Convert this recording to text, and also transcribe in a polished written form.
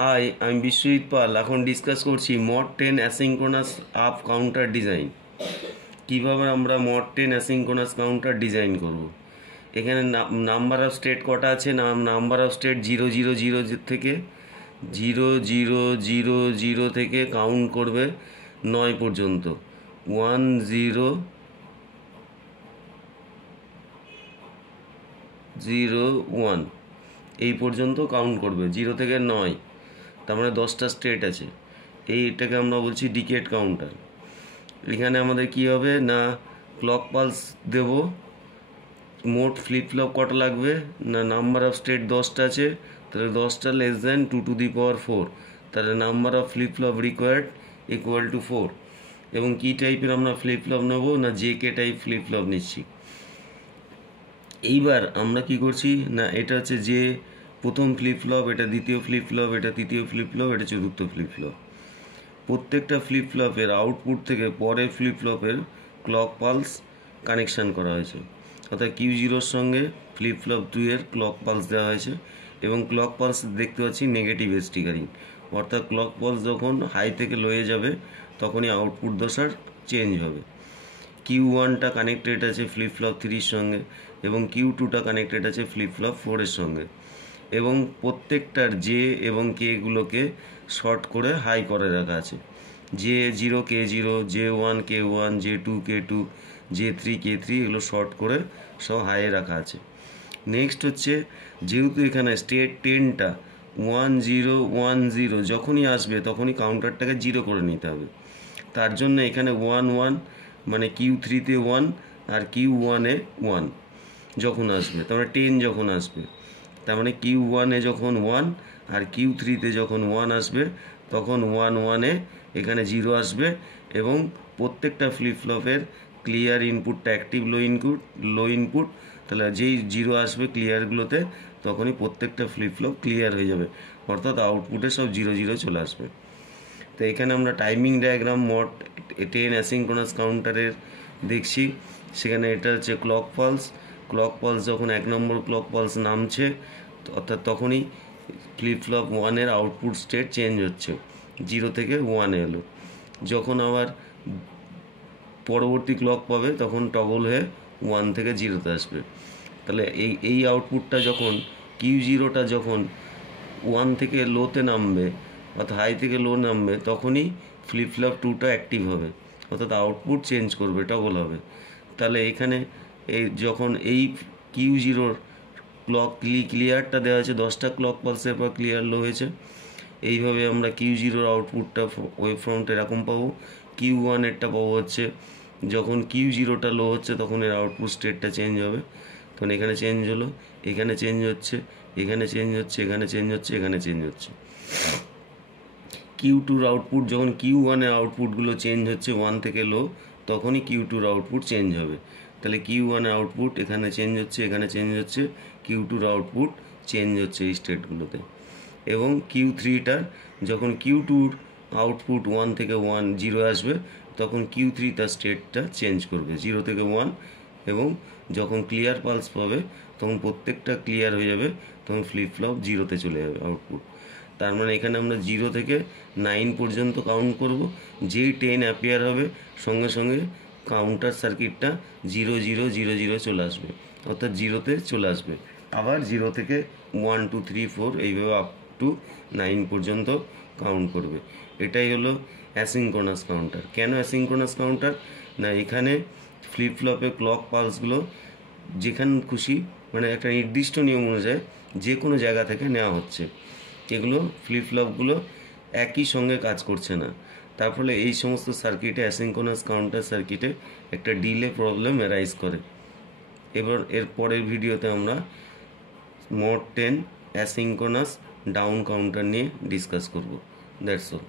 High, আমি বিশ্বজিৎ পাল। এখন discuss করছি mod 10 asynchronous up counter design. কীভাবে আমরা মড 10 অ্যাসিঙ্ক্রোনাস কাউন্টার ডিজাইন করব। এখানে নাম্বার অফ স্টেট কটা আছে? নাম্বার অফ স্টেট 000 থেকে 0000 থেকে কাউন্ট করবে 9 পর্যন্ত। 1001 এই পর্যন্ত কাউন্ট করবে, 0 থেকে 9। তার মানে 10টা স্টেট আছে। এইটাকে আমরা বলছি ডিকেড কাউন্টার। এখানে আমাদের কি হবে না, ক্লক পালস দেব। মোট ফ্লিপ ফ্লপ কটা লাগবে না, নাম্বার অফ স্টেট 10টা আছে, তাহলে 10টা less than 2 to the power 4, তাহলে number of flip flop required equal to 4। এবং কী টাইপের আমরা ফ্লিপ ফ্লপ নেব না, জেকে টাইপ ফ্লিপ ফ্লপ নিচ্ছি। এইবার আমরা কি করছি না, এটা হচ্ছে যে প্রথম ফ্লিপ ফ্লপ, এটা দ্বিতীয় ফ্লিপ ফ্লপ, এটা তৃতীয় ফ্লিপ ফ্লপ, এটা চতুর্থ ফ্লিপ ফ্লপ। প্রত্যেকটা ফ্লিপ ফ্লপের আউটপুট থেকে পরের ফ্লিপ ফ্লপের ক্লক পালস কানেকশান করা হয়েছে। অর্থাৎ Q0 সঙ্গে ফ্লিপ ফ্লপ 2 এর ক্লক পালস দেওয়া হয়েছে। এবং ক্লক পালস দেখতে পাচ্ছি নেগেটিভ স্টিকারিং, অর্থাৎ ক্লক পালস যখন হাই থেকে লোয়ে যাবে তখনই আউটপুট দশার চেঞ্জ হবে। Q1টা কানেক্টেড আছে ফ্লিপ ফ্লপ 3 সঙ্গে এবং Q2টা কানেক্টেড আছে ফ্লিপ ফ্লপ 4 এর সঙ্গে। এবং প্রত্যেকটার জে এবং কেগুলোকে শর্ট করে হাই করে রাখা আছে। J0 K0, J1 K1, J2 K2, J3 K3 এগুলো শর্ট করে সব হাইয়ে রাখা আছে। নেক্সট হচ্ছে, যেহেতু এখানে স্টেট 10টা 1010 যখনই আসবে তখনই কাউন্টারটাকে 0 করে নিতে হবে। তার জন্য এখানে 11 মানে Q3-তে 1 আর Q1-এ 1 যখন আসবে, তার মানে 10 যখন আসবে, তার মানে Q1-এ যখন 1 আর Q3-তে যখন 1 আসবে তখন 1-1-এ এখানে 0 আসবে। এবং প্রত্যেকটা ফ্লিপ ফ্লপের ক্লিয়ার ইনপুটটা অ্যাক্টিভ লো ইনপুট, তাহলে যেই 0 আসবে ক্লিয়ারগুলোতে তখনই প্রত্যেকটা ফ্লিপ ফ্লপ ক্লিয়ার হয়ে যাবে, অর্থাৎ আউটপুটে সব 0 চলে আসবে। তো এখানে আমরা টাইমিং ডায়াগ্রাম মড 10 অ্যাসিঙ্ক্রোনাস কাউন্টারের দেখছি। সেখানে এটা হচ্ছে ক্লক পালস যখন 1 নম্বর ক্লক পালস নামছে অর্থাৎ তখনই ফ্লিপ ফ্লপ 1-এর আউটপুট স্টেট চেঞ্জ হচ্ছে, 0 থেকে 1-এ এলো। যখন আবার পরবর্তী ক্লক পাবে তখন টগল হয়ে 1 থেকে 0-তে আসবে। তাহলে এই আউটপুটটা যখন Q0টা যখন 1 থেকে লোতে নামবে অর্থাৎ হাই থেকে লো নামবে তখনই ফ্লিপ ফ্লপ 2টা অ্যাক্টিভ হবে, অর্থাৎ আউটপুট চেঞ্জ করবে, টগল হবে। তাহলে এখানে যখন এই Q0-র ক্লিয়ারটা দেওয়া হয়েছে, 10টা ক্লক পালসের পর ক্লিয়ার লো হয়েছে। এইভাবে আমরা Q0-র আউটপুটটা ওয়েভ ফ্রন্ট এরকম পাবো। Q1-এরটা পাবো হচ্ছে যখন Q0টা লো হচ্ছে তখন এর আউটপুট স্টেটটা চেঞ্জ হবে, তখন এখানে চেঞ্জ হলো, এখানে চেঞ্জ হচ্ছে, এখানে চেঞ্জ হচ্ছে, এখানে চেঞ্জ হচ্ছে, এখানে চেঞ্জ হচ্ছে। Q2-র আউটপুট যখন Q1-এর আউটপুটগুলো চেঞ্জ হচ্ছে 1 থেকে লো তখনই Q2-র আউটপুট চেঞ্জ হবে। তাহলে Q1-এর আউটপুট এখানে চেঞ্জ হচ্ছে, এখানে চেঞ্জ হচ্ছে, Q2-র আউটপুট চেঞ্জ হচ্ছে এই স্টেটগুলোতে। এবং Q3-টার যখন Q2-র আউটপুট 1 থেকে 0 আসবে তখন Q3 তার স্টেটটা চেঞ্জ করবে 0 থেকে 1। এবং যখন ক্লিয়ার পালস পাবে তখন প্রত্যেকটা ক্লিয়ার হয়ে যাবে, তখন ফ্লিপ ফ্লপ 0-তে চলে যাবে আউটপুট। তার মানে এখানে আমরা 0 থেকে 9 পর্যন্ত কাউন্ট করব। যেই 10 অ্যাপিয়ার হবে সঙ্গে সঙ্গে কাউন্টার সার্কিটটা 0000 চলে আসবে, অর্থাৎ 0-তে চলে আসবে। আবার 0 থেকে 1 2 3 4 এইভাবে আপ টু 9 পর্যন্ত কাউন্ট করবে। এটাই হলো অ্যাসিঙ্ক্রোনাস কাউন্টার। কেন অ্যাসিঙ্ক্রোনাস কাউন্টার না, এখানে ফ্লিপ ফ্লপের ক্লক পালসগুলো যেখানে খুশি মানে একটা নির্দিষ্ট নিয়ম অনুযায়ী যে কোনো জায়গা থেকে নেওয়া হচ্ছে। এগুলো ফ্লিপ ফ্লপগুলো একই সঙ্গে কাজ করছে না, তার ফলে এই সমস্ত সার্কিটে অ্যাসিঙ্ক্রোনাস কাউন্টার সার্কিটে একটা ডিলে প্রবলেম অ্যারাইজ করে। এবার এর পরের ভিডিওতে আমরা মড 10 অ্যাসিঙ্ক্রোনাস ডাউন কাউন্টার নিয়ে ডিসকাস করব। That's all.